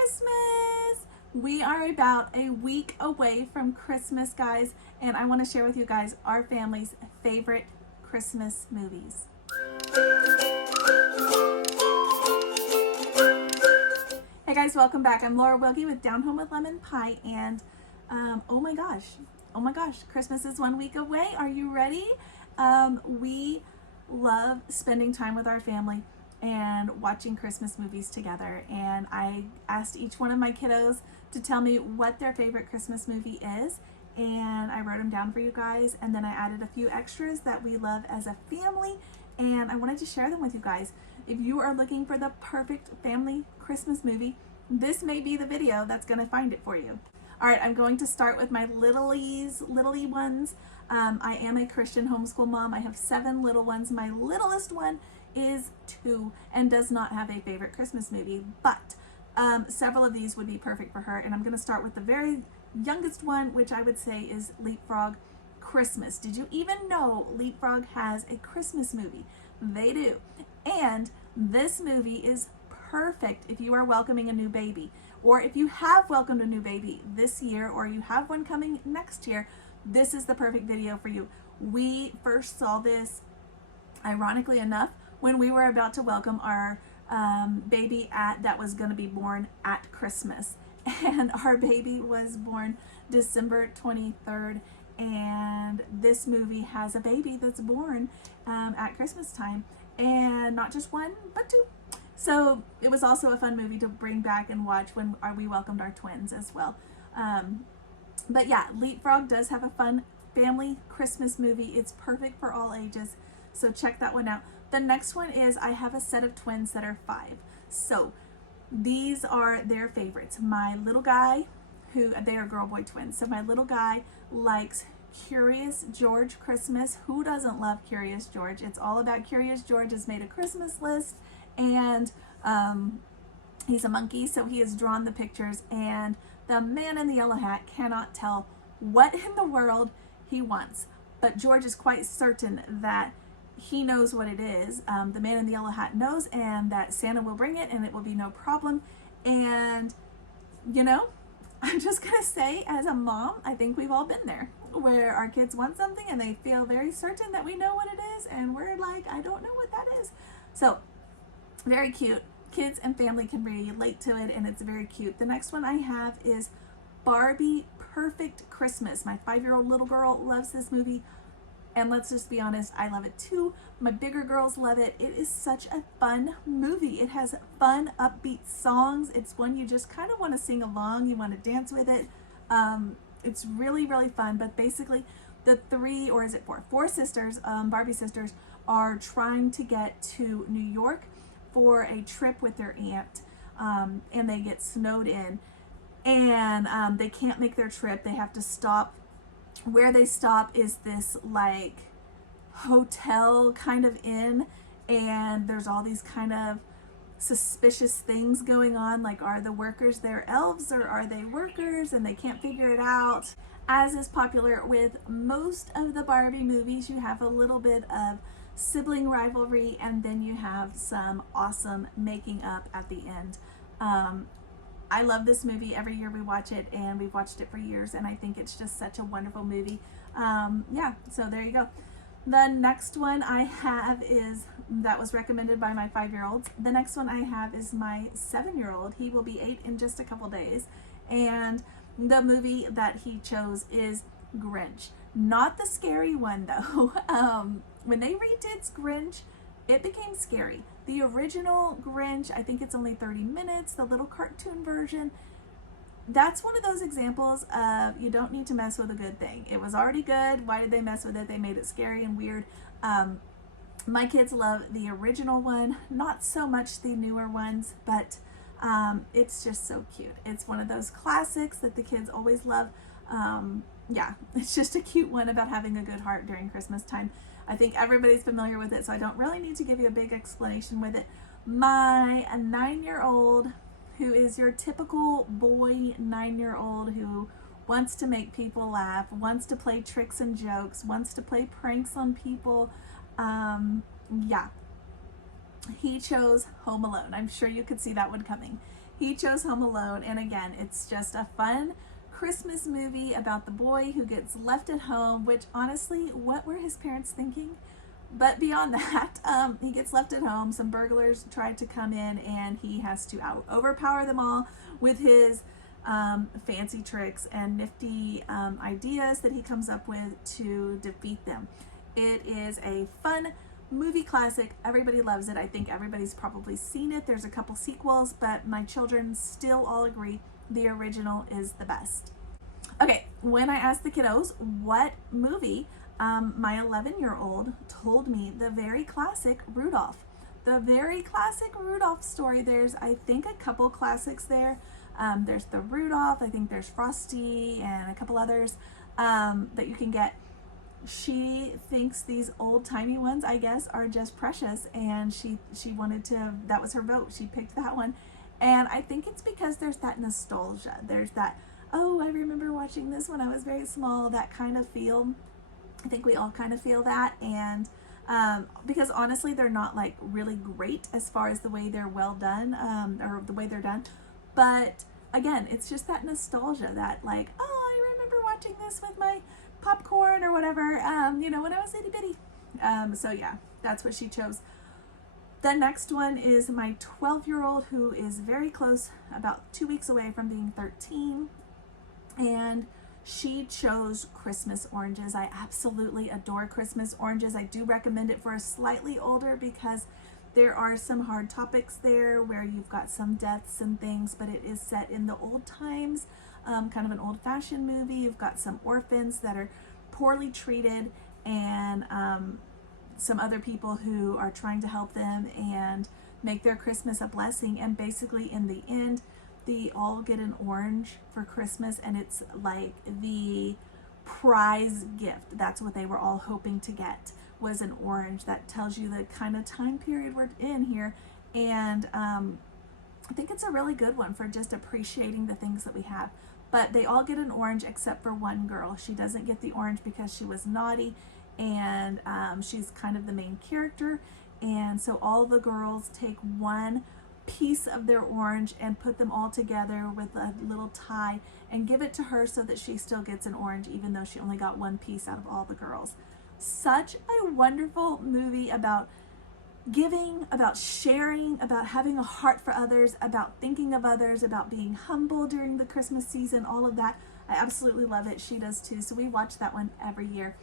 Christmas! We are about a week away from Christmas, guys, and I want to share with you guys our family's favorite Christmas movies. Hey guys, welcome back. I'm Laura Wilkie with Down Home with Lemon Pie, and oh my gosh, Christmas is 1 week away. Are you ready? We love spending time with our family and watching Christmas movies together, and I asked each one of my kiddos to tell me what their favorite Christmas movie is, and I wrote them down for you guys, and then I added a few extras that we love as a family, and I wanted to share them with you guys. If you are looking for the perfect family Christmas movie, this may be the video that's going to find it for you. All right, I'm going to start with my little ones. I am a Christian homeschool mom. I have 7 little ones. My littlest one is 2 and does not have a favorite Christmas movie, but several of these would be perfect for her. And I'm going to start with the very youngest one, which I would say is Leapfrog Christmas. Did you even know Leapfrog has a Christmas movie? They do. And this movie is perfect if you are welcoming a new baby, or if you have welcomed a new baby this year, or you have one coming next year. This is the perfect video for you. We first saw this, ironically enough, when we were about to welcome our baby that was going to be born at Christmas. And our baby was born December 23rd, and this movie has a baby that's born at Christmas time, and not just one, but 2. So it was also a fun movie to bring back and watch when we welcomed our twins as well. But yeah, Leapfrog does have a fun family Christmas movie. It's perfect for all ages, so check that one out. The next one is, I have a set of twins that are 5. So these are their favorites. My little guy, they are girl boy twins. So my little guy likes Curious George Christmas. Who doesn't love Curious George? It's all about Curious George has made a Christmas list, and he's a monkey, so he has drawn the pictures, and the man in the yellow hat cannot tell what in the world he wants, but George is quite certain that he knows what it is. The man in the yellow hat knows, and that Santa will bring it and it will be no problem. And you know, I'm just gonna say, as a mom, I think we've all been there, where our kids want something and they feel very certain that we know what it is, and we're like, I don't know what that is. So very cute. Kids and family can relate to it, and it's very cute. The next one I have is Barbie Perfect Christmas. My 5-year-old little girl loves this movie, and let's just be honest, I love it too. My bigger girls love it. It is such a fun movie. It has fun, upbeat songs. It's one you just kind of want to sing along. You want to dance with it. It's really, really fun. But basically, the 3, or is it 4? 4 sisters, Barbie sisters, are trying to get to New York for a trip with their aunt, and they get snowed in, and they can't make their trip. They have to stop. Where they stop is this like hotel kind of inn, and there's all these kind of suspicious things going on, like, are the workers there elves or are they workers, and they can't figure it out. As is popular with most of the Barbie movies, you have a little bit of sibling rivalry, and then you have some awesome making up at the end. I love this movie. Every year we watch it, and we've watched it for years, and I think it's just such a wonderful movie. Yeah, so there you go. The next one I have that was recommended by my 5-year-olds. The next one I have is my 7-year-old. He will be 8 in just a couple days, and the movie that he chose is Grinch. Not the scary one though. When they redid Grinch, it became scary. The original Grinch, I think it's only 30 minutes, the little cartoon version. That's one of those examples of, you don't need to mess with a good thing. It was already good. Why did they mess with it? They made it scary and weird. My kids love the original one, not so much the newer ones, but it's just so cute. It's one of those classics that the kids always love. Yeah, it's just a cute one about having a good heart during Christmas time. I think everybody's familiar with it, so I don't really need to give you a big explanation with it. My 9-year-old, who is your typical boy 9-year-old who wants to make people laugh, wants to play tricks and jokes, wants to play pranks on people, yeah, he chose Home Alone. I'm sure you could see that one coming. he chose Home Alone, and again, it's just a fun Christmas movie about the boy who gets left at home, which honestly, what were his parents thinking? But beyond that, he gets left at home. Some burglars try to come in, and he has to overpower them all with his fancy tricks and nifty ideas that he comes up with to defeat them. It is a fun movie classic. Everybody loves it. I think everybody's probably seen it. There's a couple sequels, but my children still all agree the original is the best. Okay, when I asked the kiddos what movie, my 11-year-old told me the very classic Rudolph. The very classic Rudolph story. There's, I think, a couple classics there. There's the Rudolph, I think there's Frosty, and a couple others that you can get. She thinks these old-timey ones, I guess, are just precious, and she wanted to, that was her vote. She picked that one. And I think it's because there's that nostalgia. There's that, oh, I remember watching this when I was very small, that kind of feel. I think we all kind of feel that. And because honestly, they're not like really great as far as the way they're well done, or the way they're done. But again, it's just that nostalgia, that like, oh, I remember watching this with my popcorn or whatever, you know, when I was itty bitty. So yeah, that's what she chose. The next one is my 12-year-old, who is very close, about 2 weeks away from being 13. And she chose Christmas oranges. I absolutely adore Christmas oranges. I do recommend it for a slightly older, because there are some hard topics there where you've got some deaths and things, but it is set in the old times, kind of an old-fashioned movie. You've got some orphans that are poorly treated, and some other people who are trying to help them and make their Christmas a blessing. And basically, in the end, they all get an orange for Christmas, and it's like the prize gift. That's what they were all hoping to get, was an orange. That tells you the kind of time period we're in here. And I think it's a really good one for just appreciating the things that we have. But they all get an orange except for one girl. She doesn't get the orange because she was naughty, and she's kind of the main character. And so all the girls take one piece of their orange and put them all together with a little tie and give it to her, so that she still gets an orange, even though she only got one piece out of all the girls. Such a wonderful movie about giving, about sharing, about having a heart for others, about thinking of others, about being humble during the Christmas season, all of that. I absolutely love it. She does too. So we watch that one every year.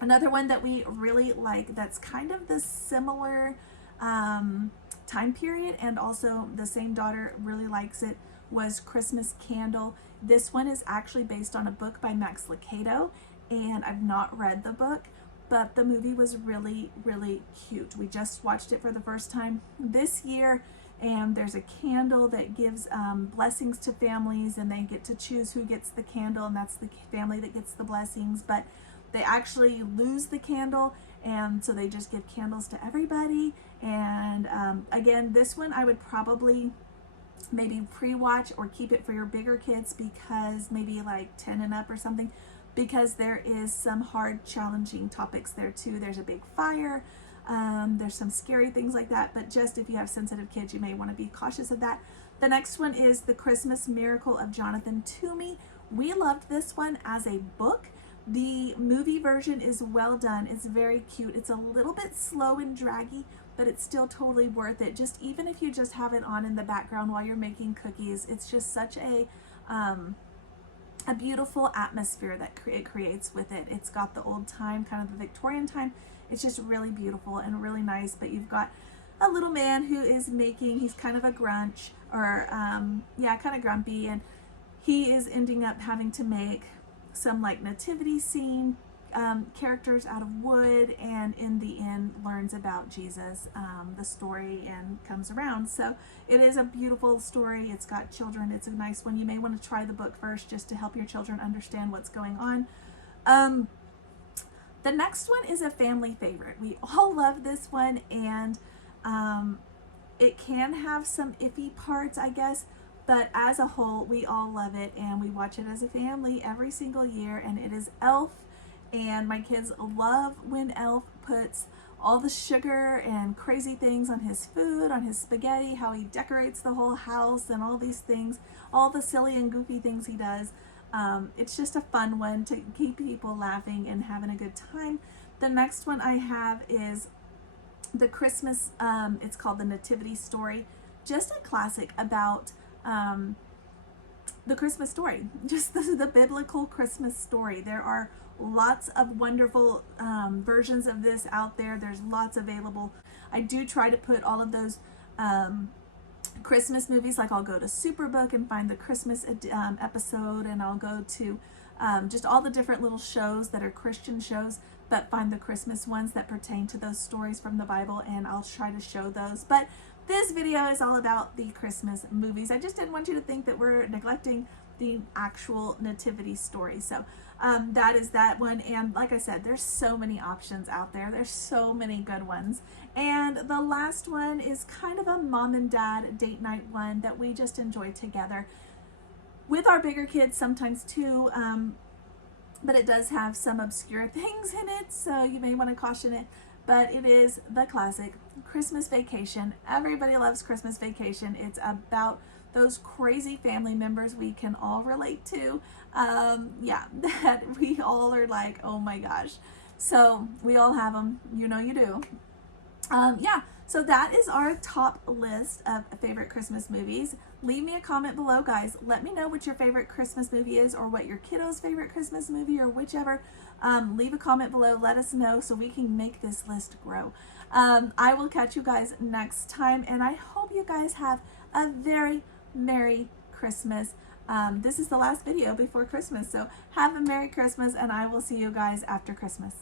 Another one that we really like, that's kind of the similar time period, and also the same daughter really likes it, was Christmas Candle. This one is actually based on a book by Max Lucado, and I've not read the book, but the movie was really, really cute. We just watched it for the first time this year, and there's a candle that gives blessings to families, and they get to choose who gets the candle, and that's the family that gets the blessings. But they actually lose the candle, and so they just give candles to everybody. And again, this one I would probably maybe pre-watch or keep it for your bigger kids, because maybe like 10 and up or something, because there is some hard, challenging topics there too. There's a big fire, there's some scary things like that, but just if you have sensitive kids, you may want to be cautious of that. The next one is The Christmas Miracle of Jonathan Tuomi. We loved this one as a book. The movie version is well done. It's very cute. It's a little bit slow and draggy, but it's still totally worth it. Just even if you just have it on in the background while you're making cookies, it's just such a beautiful atmosphere that it creates with it. It's got the old time, kind of the Victorian time. It's just really beautiful and really nice. But you've got a little man who is making, he's kind of a Grinch, or yeah, kind of grumpy, and he is ending up having to make some like nativity scene characters out of wood, and in the end learns about Jesus, the story, and comes around. So it is a beautiful story. It's got children. It's a nice one. You may want to try the book first just to help your children understand what's going on. The next one is a family favorite. We all love this one, and it can have some iffy parts, I guess, but as a whole, we all love it, and we watch it as a family every single year, and it is Elf. And my kids love when Elf puts all the sugar and crazy things on his food, on his spaghetti, how he decorates the whole house and all these things, all the silly and goofy things he does. It's just a fun one to keep people laughing and having a good time. The next one I have is the Christmas, it's called the Nativity Story. Just a classic about the Christmas story. Just the biblical Christmas story. There are lots of wonderful versions of this out there. There's lots available. I do try to put all of those Christmas movies, like I'll go to Superbook and find the Christmas episode, and I'll go to just all the different little shows that are Christian shows, but find the Christmas ones that pertain to those stories from the Bible, and I'll try to show those. But this video is all about the Christmas movies. I just didn't want you to think that we're neglecting the actual Nativity Story. So that is that one. And like I said, there's so many options out there. There's so many good ones. And the last one is kind of a mom and dad date night one that we just enjoy together with our bigger kids sometimes too. But it does have some obscure things in it, so you may want to caution it. But it is the classic Christmas Vacation. Everybody loves Christmas Vacation. It's about those crazy family members we can all relate to. Yeah, that we all are like, oh my gosh. So we all have them. You know you do. Yeah, so that is our top list of favorite Christmas movies. Leave me a comment below, guys. Let me know what your favorite Christmas movie is, or what your kiddo's favorite Christmas movie, or whichever. Leave a comment below. Let us know so we can make this list grow. I will catch you guys next time, and I hope you guys have a very Merry Christmas. This is the last video before Christmas, so have a Merry Christmas, and I will see you guys after Christmas.